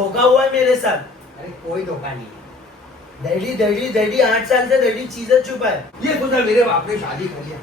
धोखा हुआ है मेरे साथ। अरे कोई धोखा नहीं है। डैडी डैडी डैडी 8 साल से डैडी चीजें छुपा है। ये खुदा मेरे बाप ने शादी कर लिया।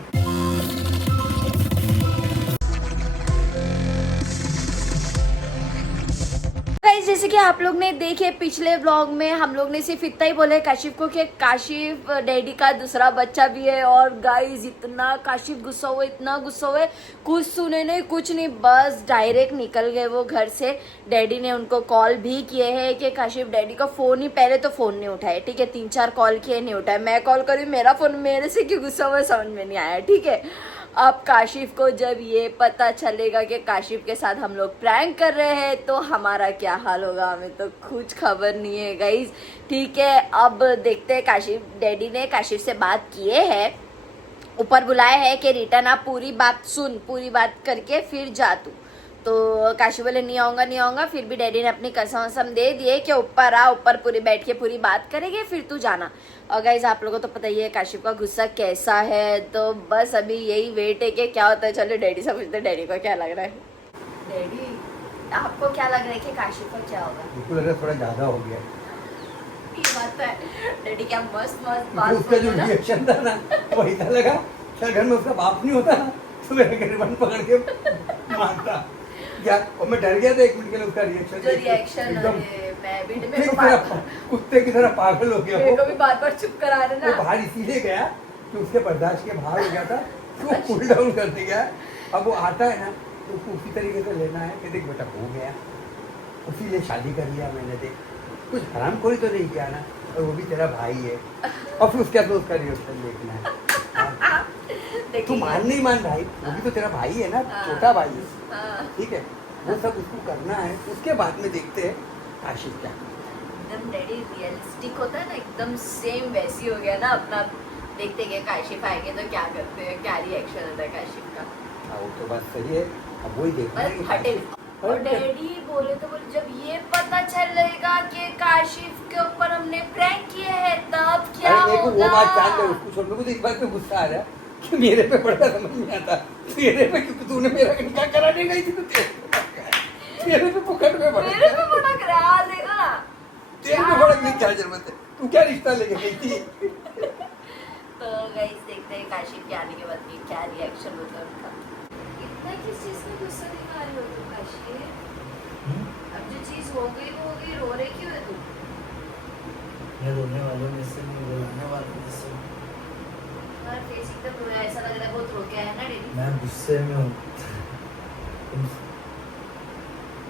गाइस जैसे कि आप लोग ने देखे पिछले व्लॉग में हम लोग ने सिर्फ इतना ही बोले काशिफ को कि काशिफ डैडी का दूसरा बच्चा भी है। और गाइस इतना काशिफ गुस्सा हुए, इतना गुस्सा हुए, कुछ सुने नहीं कुछ नहीं, बस डायरेक्ट निकल गए वो घर से। डैडी ने उनको कॉल भी किए हैं कि काशिफ डैडी का फ़ोन ही, पहले तो फ़ोन नहीं उठाए, ठीक है, 3-4 कॉल किए नहीं उठाए। मैं कॉल करी, मेरा फ़ोन मेरे से क्यों गुस्सा हुआ समझ में नहीं आया, ठीक है। अब काशिफ को जब ये पता चलेगा कि काशिफ के साथ हम लोग प्रैंक कर रहे हैं तो हमारा क्या हाल होगा, हमें तो कुछ खबर नहीं है गाइज, ठीक है। अब देखते हैं, काशिफ डैडी ने काशिफ से बात किए हैं, ऊपर बुलाया है कि रिटर्न आप पूरी बात सुन, पूरी बात करके फिर जा तू। तो काशिफ बोले नहीं आऊँगा। फिर भी डैडी ने अपनी कसम वसम दे दिए कि ऊपर आ, ऊपर पूरी बैठ के पूरी बात करेंगे फिर तू जाना। और गाइज आप लोगों को तो पता ही है काशिफ का गुस्सा कैसा है, तो बस अभी यही वेट है कि क्या होता है। चलो डैडी से पूछते, डैडी को क्या लग रहा है। डैडी आपको क्या लग रहा है कि काशिफ का क्या होगा? मुझको लग रहा है थोड़ा ज्यादा हो गया। ये बात है डैडी, क्या मस्त बात। उसका जो रिएक्शन था ना वही था, लगा क्या घर में उसका बाप नहीं होता ना तो मेरे गिरबान पकड़ के मारता क्या। और मैं डर गया था 1 मिनट के लिए उसका रिएक्शन। जो रिएक्शन एकदम मैं भी कुत्ते की तरह पागल हो गया। मेरे को भी बार-बार चुप करा रहे ना। वो बाहर इसीलिए गया कि उसके बर्दाश्त के बाहर हो गया था, तो कूल डाउन करते गया। अब वो आता है ना तो उसको उसी तरीके से लेना है कि देख बेटा हो गया, उसीलिए शादी कर लिया मैंने, देख कुछ हरामखोरी तो नहीं किया ना, और वो भी तेरा भाई है। और फिर उसके बाद उसका रिएक्शन देखना है। तू मान नहीं मान भाई, वो भी तो तेरा भाई है ना, छोटा भाई है, ठीक है, वो सब उसको करना है। उसके बाद में देखते हैं काशिफ क्या। एकदम डैडी रियलिस्टिक होता है ना, एकदम सेम वैसी हो गया ना अपना। देखते हैं काशिफ आएंगे तो क्या करते हैं, क्या रिएक्शन होता है काशिफ का। हाँ वो तो बात सही है, अब वही देखना है कि हटे। काशिफ- और डैडी बोले तो बोले जब ये पता चलेगा कि काशिफ के ऊपर हमने प्रैंक किए हैं तब क्या अरे देखो वो बात जान ले, होगा। उसको छोड़ दो। मुझे इस बात पे गुस्सा आ रहा है कि मेरे पे बड़ा समझ नहीं आता, तेरे पे क्योंकि तूने मेरा निकाह कराने गई थी तो तेरे पे पकड़ में बड़ा, मेरे पे बड़ा करा देगा ना, तेरे पे बड़ा नहीं, क्या जरूरत है, तू क्या रिश्ता लेके गई थी। तो गाइस देखते हैं काशिफ के आने के बाद की क्या रिएक्शन होता है उनका। इतना किस चीज में गुस्सा दिखा रहे हो तुम काशिफ? अब जो चीज हो गई वो हो गई, रो रहे क्यों है तुम? मैं रोने वालों में से नहीं, रोने वालों में से। तुम्हारा फेस एकदम रोया, ऐसा लग रहा है बहुत रो के आया ना डैडी। मैं गुस्से में हूँ।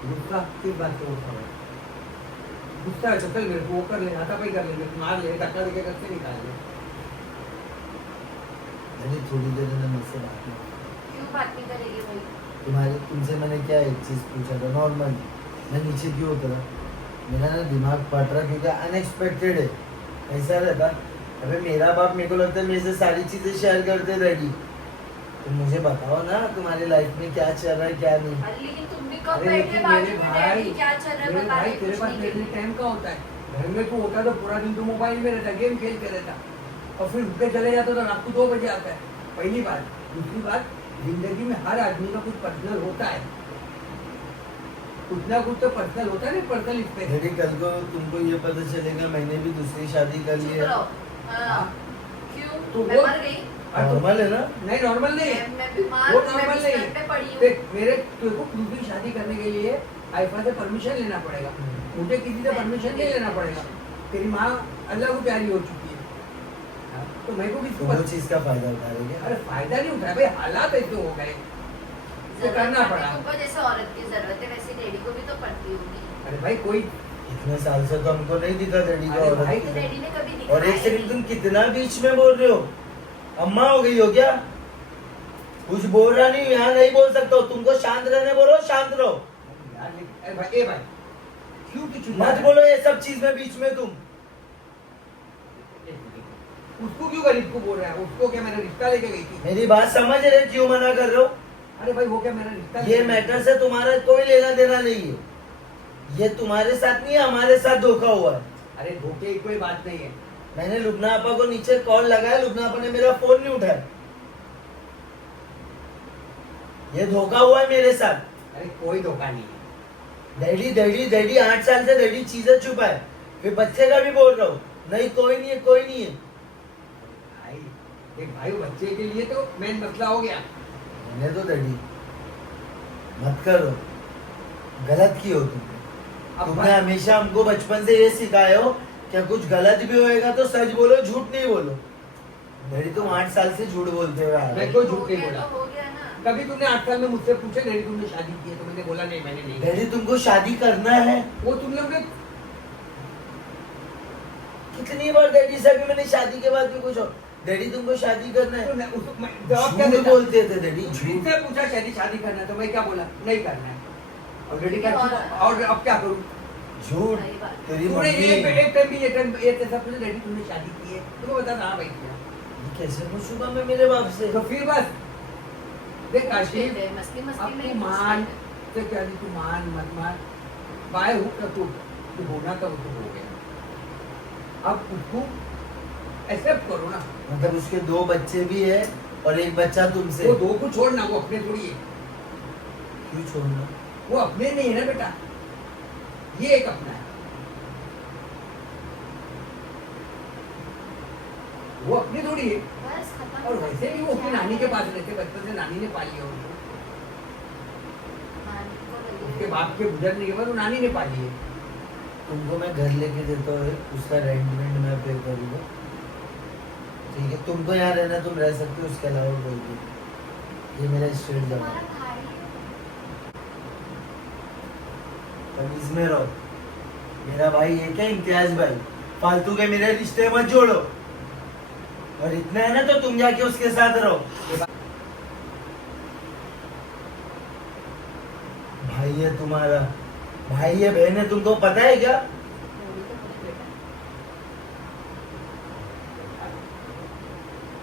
गुस्सा किस बात पे होता है? गुस्सा है तो चल मेरे को वो कर ले, हाथापाई कर लेंगे, मार ले, धक्का देके घर से निकाल ले। मैंने थोड़ी देर में मुझसे बात नहीं, क्यों बात नहीं करेगी भाई? तुमसे मैंने क्या एक चीज पूछा था नॉर्मल, मैं नीचे क्यों उतरा, मेरा ना दिमाग फट रहा क्योंकि अनएक्सपेक्टेड है। ऐसा रहता, अबे मेरा बाप मेरे को लगता है मेरे से सारी चीजें शेयर करते डैडी, तो मुझे बताओ ना तुम्हारी लाइफ में क्या चल रहा है क्या नहीं। अरे लेकिन तुम भी कब अरे बैठे लेकिन बाजू मेरे में भाई, डैडी क्या चल रहा है मेरे बता भाई रहे तेरे कुछ पास नहीं मेरे लिए टाइम का होता है। घर में तू होता तो पूरा दिन तू मोबाइल में रहता, गेम खेलते रहता, और फिर उठ के चले जाता तो रात को 2 बजे आता है। पहली बात। दूसरी बात, जिंदगी में हर आदमी का कुछ पर्सनल होता है, कुछ ना कुछ तो पर्सनल होता है ना, पर्सनल स्पेस। डैडी कल को तुमको ये पता चलेगा मैंने भी दूसरी शादी कर ली चुप है, रहो। हाँ, क्यों? तो मैं वो- मर गई? नॉर्मल है ना। नहीं नॉर्मल नहीं है, मैं बीमार वो हूँ, मैं नॉर्मल नहीं बिस्तर पे पड़ी है। हूँ। देख मेरे तेरे को दूसरी शादी करने के लिए आईफा से परमिशन लेना पड़ेगा, मुझे किसी से परमिशन नहीं लेना पड़ेगा। तेरी माँ अल्लाह को प्यारी हो चुकी है, तो मेरे को तो किसको वो चीज का फायदा उठा रही है। अरे फायदा नहीं उठाया भाई, हालात ऐसे हो गए तो करना पड़ा। तुमको जैसे औरत की जरूरत है वैसे डैडी को भी तो पड़ती होगी। अरे भाई कोई, इतने साल से तो हमको नहीं दिखा डैडी का अरे औरत भाई, की तो तरह। डैडी ने कभी और दिखाया एक सेकंड नहीं। तुम कितना बीच में बोल रहे हो, अम्मा हो गई हो क्या? कुछ बोल रहा नहीं, यहाँ नहीं बोल सकते हो, तुमको शांत रहने बोलो, शांत रहो, यार अरे भाई, ए भाई क्यों की चुप मत बोलो ये सब चीज में बीच में तुम। उसको क्यों गरीब को बोल रहा है? उसको क्या मैंने रिश्ता लेके गई थी? मेरी बात समझ रहे क्यों मना कर रहे हो? अरे भाई वो क्या मेरा रिश्ता ये मैटर से तुम्हारा कोई लेना देना नहीं है, ये तुम्हारे साथ नहीं है, हमारे साथ धोखा हुआ है। अरे धोखे की कोई बात नहीं है। मैंने लुबना आपा को नीचे कॉल लगाया, लुबना आपा ने मेरा फोन नहीं उठाया, ये धोखा हुआ है मेरे साथ। अरे कोई धोखा नहीं है। डैडी डैडी डैडी 8 साल से डैडी चीजें छुपाए, फिर बच्चे का भी बोल रहा हूँ, नहीं कोई नहीं है कोई नहीं है। भाई देख भाई, वो बच्चे के लिए तो मेन मसला हो गया। मैंने तो डैडी मत करो, गलत की हो तुमने। अब तुमने हमेशा हमको बचपन से ये सिखाया हो कि कुछ गलत भी होएगा तो सच बोलो, झूठ नहीं बोलो। डैडी तुम 8 साल से झूठ बोलते हुए आ रहे मैं हो। कोई हो झूठ नहीं गया बोला। तो हो गया ना। कभी तुमने 8 साल में मुझसे पूछा डैडी तुमने शादी की है, तो मैंने बोला नहीं मैंने नहीं। डैडी तुमको शादी करना है। वो तुम लोग ने कितनी बार डैडी से भी मैंने शादी के बाद भी कुछ और, डैडी तुमको शादी करना है। जवाब क्या झूठ देता? बोलते थे डैडी, झूठ। मुझसे पूछा शादी करना है, तो मैं क्या बोला? नहीं करना है। और डैडी का और अब क्या करूं? झूठ। सही बात। तेरी तूने मम्मी एक टाइम भी ये सब कुछ डैडी तुमने शादी की है, तो मैं बता रहा भाई किया। कैसे पूछूंगा मैं मेरे बाप से? तो फिर बस देख काशिफ, मस्ती अब मस्ती तू में मान तो क्या जी, तू मान मत मान, बाय हुक का तू होना था, वो तो हो गया। अब उसको एक्सेप्ट करो ना। मतलब उसके 2 बच्चे भी है और एक बच्चा तुमसे। वो 2 को छोड़ना, वो अपने थोड़ी है। क्यों छोड़ना? वो अपने नहीं है ना बेटा, ये एक अपना है। वो अपनी थोड़ी है। बस खत्म। और वैसे भी वो अपनी नानी के पास रहते, बचपन से नानी ने पाली है उनको। उसके बाप के गुजरने के बाद वो नानी ने पाली है। तुमको मैं घर लेके देता हूँ, उसका रेंट मैं पे करूँगा, ठीक है? तुमको यहाँ रहना तुम रह सकते हो, उसके अलावा कोई भी। ये मेरा स्ट्रेट जमा है। तमीज में रहो। मेरा भाई एक है इम्तियाज भाई, फालतू के मेरे रिश्ते मत जोड़ो। और इतना है ना तो तुम जाके उसके साथ रहो। भाई है तुम्हारा, भाई है बहन है, तुमको पता है क्या?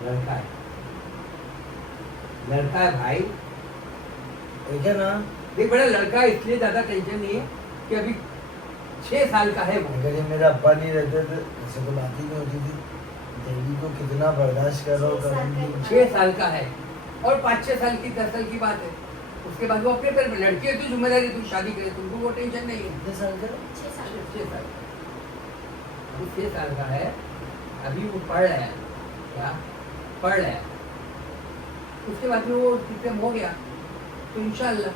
लड़का है, लड़का है भाई। ठीक है ना? देख बड़ा लड़का है, इसलिए ज्यादा टेंशन नहीं है कि अभी 6 साल का है वो। अगर ये मेरा अब्बा नहीं रहते तो ऐसे तो बात ही नहीं होती थी। डैडी को कितना बर्दाश्त कर रहा हूँ कभी। 6 साल का है और 5-6 साल की 10 साल की बात है। उसके बाद वो अपने पैर पे, लड़की है तो जिम्मेदारी, तू शादी करे, तुमको वो टेंशन नहीं है। कितने साल का? 6 साल। अभी 6 साल का है, अभी वो पढ़ रहा है। क्या पढ़ रहा है? उसके बाद में वो सिस्टम हो गया तो इंशाल्लाह।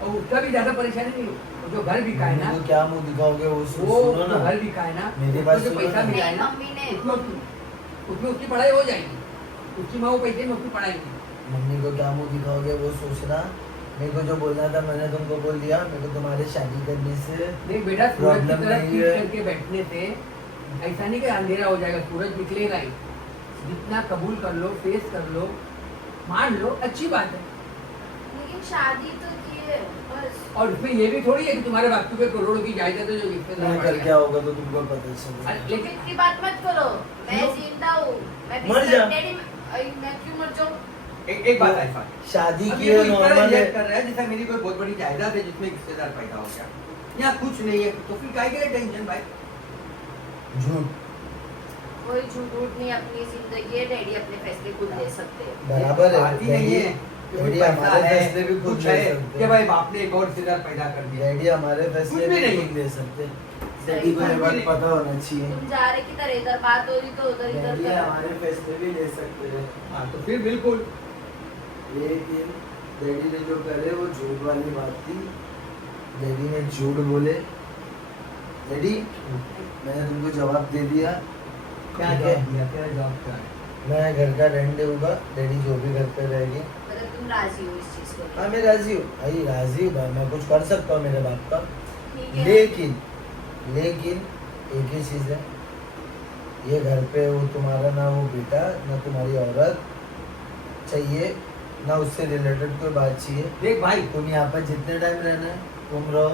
और उसका भी ज्यादा परेशानी नहीं हो। वो जो घर बिका है ना, तो क्या मुंह दिखाओगे? वो वो सुनो जो ना, घर बिका है ना, मेरी उसमें बात जो सुनो पैसा ना। मिला है ना, मम्मी ने उसमें उसकी पढ़ाई हो जाएगी। उसकी माँ वो पैसे में उसकी पढ़ाई होगी। मम्मी को क्या मुंह दिखाओगे वो सोचना। मेरे को जो बोलना था मैंने तुमको बोल दिया। मेरे को तुम्हारे शादी करने से देख बेटा, सूरज की प्रॉब्लम तरफ नहीं पीठ है। करके बैठने से ऐसा नहीं कि अंधेरा हो जाएगा, सूरज निकलेगा ही। जितना कबूल कर लो, फेस कर लो, मान लो, अच्छी बात है। लेकिन शादी तो की है बस। और उसमें ये भी थोड़ी है कि तुम्हारे बाप पे करोड़ों की जायदाद है जो रिश्तेदार मैं बढ़ कर गया। क्या होगा तो तुमको पता चलेगा। अरे लेकिन इतनी बात मत करो, मैं क्यों? जिंदा हूँ। मैं मर जा। डैडी, मैं क्यों मर जाऊँ? एक बात ऐसा है, शादी अब की ये है तो इस तरह नॉर्मल है। रिएक्ट कर रहा है जैसा मेरी कोई बहुत बड़ी जायदाद है जिसमें एक रिश्तेदार पैदा हो गया। यहाँ कुछ नहीं है, तो फिर काहे के लिए टेंशन भाई? झूठ कोई झूठ नहीं, अपनी जिंदगी है, डैडी अपने फैसले खुद ले सकते हैं। बराबर है। बात ही नहीं है कि कोई डैडी पैसा हमारे है, फैसले भी खुद कुछ ले है सकते कि हैं। भाई बाप ने एक और रिश्तेदार पैदा कर दिया। डैडी हमारे फैसले कुछ भी भी नहीं। खुद ले सकते हैं। डैडी को ये कुछ भी बात नहीं। पता होना चाहिए। तुम जा रहे किधर, इधर बात हो रही तो उधर इधर डैडी करो। हमारे फैसले भी ले सकते हैं। हाँ तो फिर बिल्कुल लेकिन डैडी ने जो करे वो झूठ वाली बात थी। डैडी ने झूठ बोले। डैडी मैंने तुमको जवाब दे दिया। क्या ठीक है? जवाब दिया, तेरा जवाब क्या है? मैं घर का रेंट दूंगा, डैडी जो भी घर पे रहेगी। मतलब तुम राजी हो इस चीज को? हाँ मैं राजी हूँ भाई, राजी हूँ भाई। मैं कुछ कर सकता हूँ मेरे बाप का। ठीक है। लेकिन लेकिन एक ही चीज़ है, ये घर पे वो तुम्हारा ना वो बेटा ना तुम्हारी औरत चाहिए, ना उससे रिलेटेड कोई बात चाहिए। देख भाई, तुम यहाँ पर जितने टाइम रहना है तुम रहो।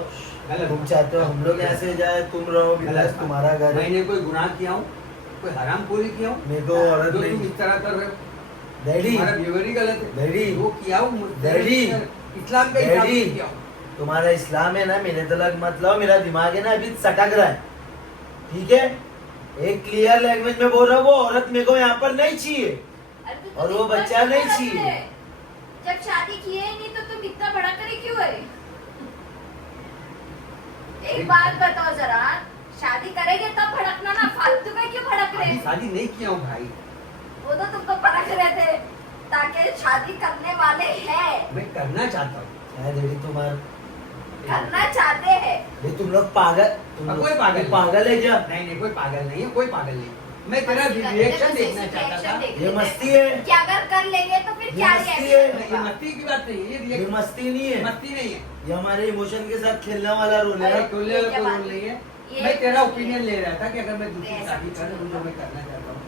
गलत तुम चाहते हो हम लोग यहाँ से जाए, तुम रहो बिंदास, गलत। तुम्हारा घर है। मैंने कोई गुनाह किया हूँ, कोई हराम खोरी किया हूँ? मेरे को औरत जो नहीं। तुम इस तरह कर रहे हो, डैडी तुम्हारा बिहेवियर ही गलत है। डैडी, वो किया हूँ मुझसे, डैडी, इस्लाम का हिसाब डैडी, से किया हूँ। तुम्हारा इस्लाम है ना, मेरे तलक मत लाओ। मेरा दिमाग है ना अभी सटक रहा है, ठीक है? एक क्लियर लैंग्वेज में बोल रहा हूँ, वो औरत मेरे को यहाँ पर नहीं चाहिए अरे तो और तुम वो इतना बच्चा क्यों नहीं करते चाहिए। हैं? जब शादी की है नहीं तो तुम इतना बड़ा करे क्यों है? एक बात बताओ जरा, शादी करेंगे तब भड़कना ना, फालतू में क्यों भड़क रहे अभी हैं? शादी नहीं किया हूँ भाई, वो तो तुमको भड़क रहे थे ताकि शादी करने वाले हैं, मैं करना चाहता हूँ। क्या डैडी तुम्हारा करना चाहते हैं। ये तुम लोग पागल, तुम अब लोग कोई पागल नहीं। पागल है क्या? नहीं नहीं, कोई पागल नहीं है, कोई पागल नहीं। मैं तेरा मस्ती करते रिएक्शन थे, देखना बस चाहता reaction था। देख ये लेते। मस्ती है, कि अगर कर लेंगे तो फिर ये क्या मस्ती reaction है। ये होगा? मस्ती की बात नहीं है, ये ये रिएक्शन मस्ती नहीं है, मस्ती नहीं है। ये हमारे इमोशन के साथ खेलने वाला रोल है। अरे टोले ये वाला क्या कोई बात रोल नहीं है। ये मैं तेरा कुछ नहीं ओपिनियन है। ले रहा था कि अगर मैं दूसरी ऐसा शादी कुछ कर नहीं जो है। मैं करना चाहता हूँ,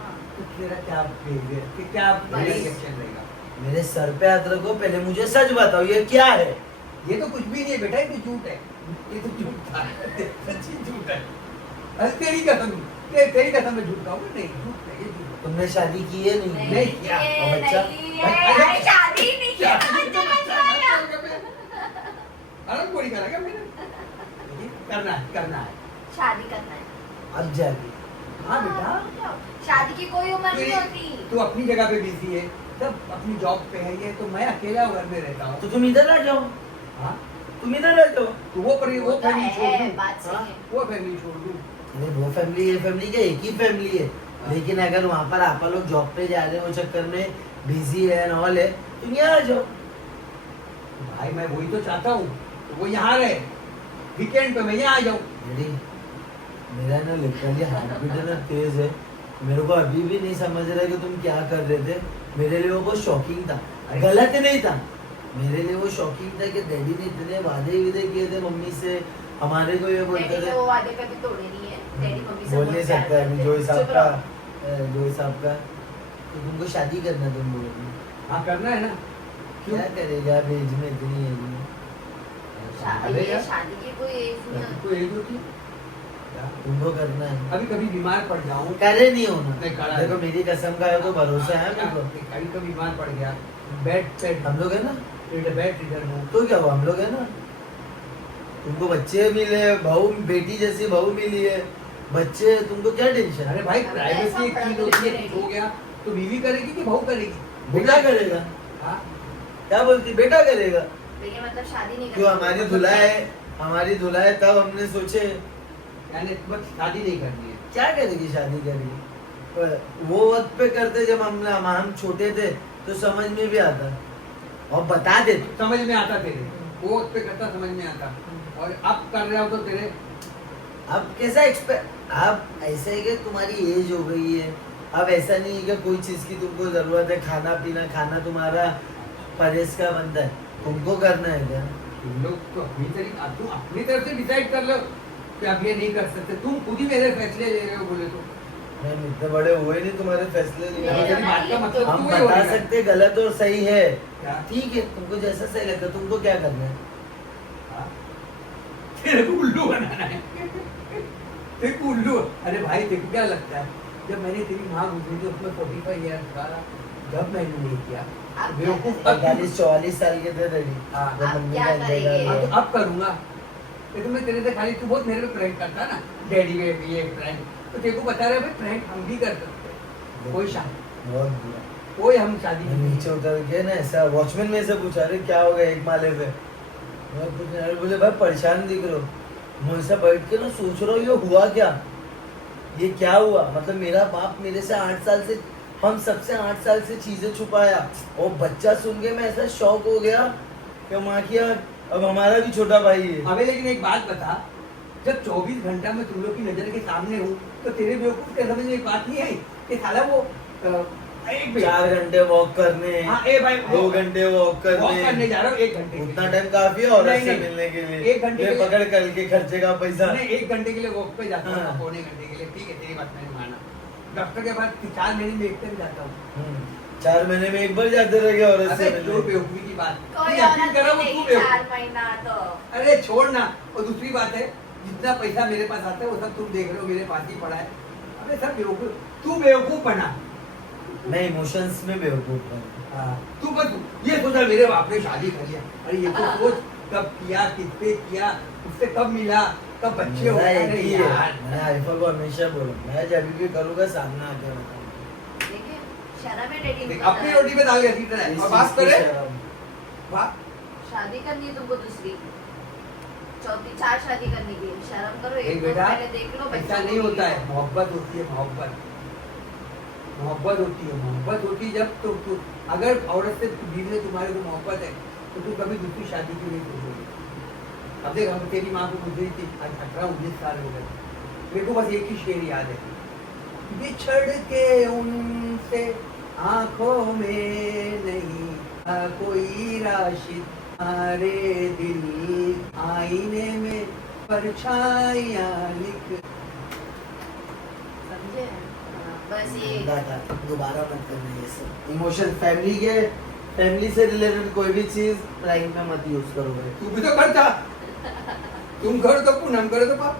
हाँ। तो तेरा क्या बिहेवियर, कि क्या बस। रिएक्शन रहेगा? मेरे सर पे हाथ रखो, पहले मुझे सच बताओ ये क्या है? ये तो कुछ भी नहीं है बेटा, ये तो झूठ है, ये तो झूठ था, सच्ची झूठ है। अरे तेरी कसम, तेरी कसम मैं झूठ कहूँगा? नहीं, झूठ है, ये झूठ है। तुमने शादी की है नहीं? नहीं किया। ये और बच्चा? नहीं है, अरे शादी नहीं की, तो बच्चा कैसे आया? अरे कोई करेगा मैंने, करना है, करना है। शादी करना है। अब जाके हाँ बेटा, शादी की कोई उम्र नहीं होती। तू अपनी जगह पे बिजी है, सब अपनी जॉब पे है, ये तो मैं अकेला घर में रहता हूँ। तो तुम इधर आ जाओ, हाँ, तुम इधर आ जाओ। तो वो तो फैमिली छोड़ है, दूँ, बात सही हाँ, है। वो फैमिली छोड़ दूँ। अरे वो फैमिली ये फैमिली क्या एक ही फैमिली है, लेकिन अगर वहाँ पर आप लोग जॉब पे जा रहे हो चक्कर में बिजी है नॉल है, तुम यहाँ आ जाओ। भाई मैं वही तो चाहता हूँ, तो वो यहाँ रहे, वीकेंड पे मैं यहाँ आ जाऊँ। डैडी मेरा ना लिटरली हार्ट बीट ना तेज है, मेरे को अभी भी नहीं समझ रहा कि तुम क्या कर रहे थे। मेरे लिए वो बहुत शॉकिंग था, गलत नहीं था, मेरे लिए वो शॉकिंग था कि डैडी ने इतने वादे विदे किए थे मम्मी से, हमारे को ये बोलते डैडी थे। ने वो वादे कभी तोड़े नहीं है। डैडी मम्मी से बोल बहुत नहीं प्यार सकता अभी करते जो हैं। हिसाब चुप का रहो। जो हिसाब का तो तुमको शादी करना तुम लोगों ने हाँ करना है ना, क्यों? क्या करेगा अब एज में इतनी एज में? अरे ये यार, शादी की कोई एज नहीं होती। कोई एज होती है? क्या? तुमको करना है, कभी कभी बीमार पड़ जाऊँ, करे नहीं होना। नहीं, करा है। देखो मेरी कसम का है तो भरोसा है मेरे को। कभी कभी बीमार पड़ गया, बेड पे हम लोग है ना, बेड रिडर हूँ, तो क्या हुआ, हम लोग है ना। तुमको बच्चे मिले, बहू बेटी जैसी बहू मिली है, बच्चे, तुमको क्या टेंशन? अरे भाई हमें प्राइवेसी ऐसा एक चीज पढ़ा होती है, लिखा कुछ हो गया तो बीवी करेगी कि बहू करेगी? बेटा करेगा। हाँ, क्या बोलती, बेटा करेगा। तो ये मतलब शादी नहीं क्यों, करनी। हमारी धुला है, हमारी धुला है, तब हमने सोचे यानी बस शादी नहीं करनी है। क्या करेगी शादी करेगी। पर वो वक्त पे करते जब हम छोटे थे तो समझ में भी आता और बता देते। समझ में आता तेरे, वो वक्त पे करता समझ में आता, और अब कर रहे हो तो तेरे अब कैसा एक्सपेक्ट, अब ऐसा है कि तुम्हारी एज हो गई है, अब ऐसा नहीं है कि कोई चीज की तुमको जरूरत है, खाना पीना, खाना तुम्हारा परहेज का बनता है, तुमको करना है क्या? तुम लोग तो तुम अपनी तरफ से डिसाइड कर लो कि अब ये नहीं कर सकते, तुम खुद ही मेरे फैसले ले रहे हो बोले तो। हम इतने बड़े हुए नहीं तुम्हारे फैसले लिए। नहीं, तेरी बात का मतलब हम तू वही हो बता रहा है। सकते गलत और सही है, क्या? ठीक है, तुमको जैसा सही लगता है, तुमको क्या करना है? हाँ? तेरे को उल्लू बनाना है, तेरे को उल्लू। अरे भाई तेरे को क्या लगता है, जब मैंने तेरी माँ गुजरी थी उसमें 45 ईयर्स का, जब मैंने नहीं किया अब बेवकूफ, क्या 45-44 साल के थे डैडी हाँ, जब अब मम्मी क्या का इंतजार करेंगे? हुआ। तो अब करूंगा। लेकिन मैं तेरे से खाली, तू बहुत मेरे पे प्रैंक करता है ना, डैडी में ये प्रैंक, तो तेरे को बता रहे भाई प्रैंक हम भी कर सकते हैं, कोई शादी, बहुत बुरा। कोई हम शादी मैं नहीं। नीचे उतर के ना ऐसा वॉचमैन में से पूछा, अरे क्या हो गया एक माले पे, मैं पूछने अरे बोले भाई परेशान दिख रहे हो। मैं ऐसा बैठ के ना सोच रहा हूँ ये हुआ क्या, ये क्या हुआ, मतलब मेरा बाप मेरे से 8 साल से, हम सबसे 8 साल से चीजें छुपाया, और बच्चा सुन के मैं ऐसा शॉक हो गया कि माँ की अब हमारा भी छोटा भाई है। अबे लेकिन एक बात बता, जब 24 घंटा मैं तुम लोग की नजर के सामने हूँ, तो तेरे बेवकूफ के समझ में एक बात नहीं आई कि साला वो एक मिनट, 4 घंटे वॉक करने, हाँ, ए भाई 2 घंटे वॉक वॉक करने करने, जा रहा हूँ 1 घंटे के उतना लिए। टाइम काफी है औरत नहीं, से नहीं। मिलने के लिए। 1 घंटे ये के लिए- पकड़ कर के खर्चे का पैसा। मैं 1 घंटे के लिए वॉक पे जाता हूँ, हाँ। पौने घंटे के लिए, ठीक है तेरी बात मैंने माना। डॉक्टर के बाद 4 महीने में एक तक जाता हूँ। 4 महीने में एक बार जाते रह गया औरत से अबे जो मिलने। बेवकूफी की बात, कोई तू यकीन औरत करो वो नहीं, तू बेवकूफ। 4 महीना तो अरे छोड़ ना, और दूसरी बात है, जितना पैसा मेरे पास आता है वो सब तुम देख रहे हो मेरे पास ही पड़ा है। अबे सब बेवकूफ, तू बेवकूफ बना। मैं इमोशंस में बेवकूफ हूँ। तू बस ये सोचा मेरे बाप ने शादी कर लिया, अरे ये तो सोच कब किया, किससे किया, उससे कब मिला, कब बच्चे हो मेरा गए। एक अरे ही है, यार, मैंने आइफा को हमेशा बोला मैं जब भी करूँगा सामने आके बताऊंगा। देखिए शर्म है डैडी देख, को अपनी बताया। रोटी पे दाल घसीट रहा है इस और बात चीज़ की करे शर्म। वाह। शादी करनी है तुमको दूसरी, चौथी 4 शादी करने की है। शर्म करो, एक एक दो बेटा पहले देख लो। ऐसा नहीं होता है, मोहब्बत होती है, मोहब्बत होती है, मोहब्बत होती है जब तो अगर औरत से बीवी से तुम्हारे को मोहब्बत है तो तू कभी दूसरी शादी क्यों नहीं करोगी। अब देख, हम तेरी माँ को गुजरी थी, आज 18-19 साल हो गए, मेरे को बस एक ही शेर याद है, बिछड़ के उनसे आंखों में नहीं था कोई राशिद, हमारे दिल आईने में परछाइयां लिख। समझे? हाँ, बस ये गंदा था, दोबारा मत करना ये सब इमोशन। फैमिली से रिलेटेड कोई भी चीज प्राइम में मत यूज करो भाई। तू भी तो करता, तुम करो तो पूनम करो तो पाप।